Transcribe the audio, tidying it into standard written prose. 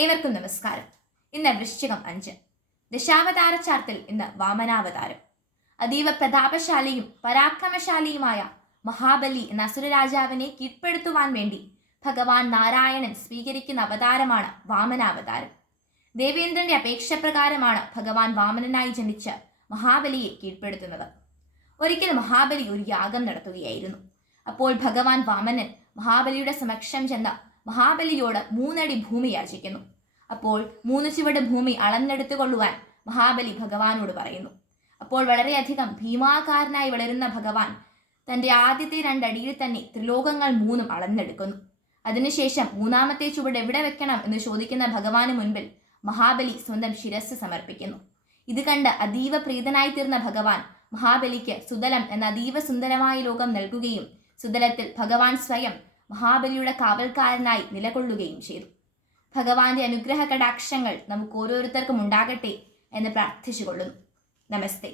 ഏവർക്കും നമസ്കാരം. ഇന്ന് വൃശ്ചികം 5. ദശാവതാര ചാർട്ടിൽ ഇന്ന് വാമനാവതാരം. അതീവ പ്രതാപശാലിയും പരാക്രമശാലിയുമായ മഹാബലി എന്ന അസുരരാജാവിനെ കീഴ്പ്പെടുത്തുവാൻ വേണ്ടി ഭഗവാൻ നാരായണൻ സ്വീകരിക്കുന്ന അവതാരമാണ് വാമനാവതാരം. ദേവേന്ദ്രന്റെ അപേക്ഷ പ്രകാരമാണ് ഭഗവാൻ വാമനനായി ജനിച്ച് മഹാബലിയെ കീഴ്പ്പെടുത്തുന്നത്. ഒരിക്കൽ മഹാബലി ഒരു യാഗം നടത്തുകയായിരുന്നു. അപ്പോൾ ഭഗവാൻ വാമനൻ മഹാബലിയുടെ സമക്ഷം ചെന്ന് മഹാബലിയോട് 3 അടി ഭൂമി യാചിക്കുന്നു. അപ്പോൾ 3 ചുവട് ഭൂമി അളന്നെടുത്തുകൊള്ളുവാൻ മഹാബലി ഭഗവാനോട് പറയുന്നു. അപ്പോൾ വളരെയധികം ഭീമാകാരനായി വളരുന്ന ഭഗവാൻ തൻ്റെ ആദ്യത്തെ 2 അടിയിൽ തന്നെ ത്രിലോകങ്ങൾ 3 അളന്നെടുക്കുന്നു. അതിനുശേഷം 3ാമത്തെ ചുവട് എവിടെ വെക്കണം എന്ന് ചോദിക്കുന്ന ഭഗവാന് മുൻപിൽ മഹാബലി സ്വന്തം ശിരസ് സമർപ്പിക്കുന്നു. ഇത് കണ്ട് അതീവ പ്രീതനായി തീർന്ന ഭഗവാൻ മഹാബലിക്ക് സുതലം എന്ന അതീവ സുന്ദരമായ ലോകം നൽകുകയും സുതലത്തിൽ ഭഗവാൻ സ്വയം മഹാബലിയുടെ കാവൽക്കാരനായി നിലകൊള്ളുകയും ചെയ്തു. ഭഗവാന്റെ അനുഗ്രഹ കടാക്ഷങ്ങൾ നമുക്ക് ഓരോരുത്തർക്കും ഉണ്ടാകട്ടെ എന്ന് പ്രാർത്ഥിച്ചുകൊള്ളുന്നു. നമസ്തേ.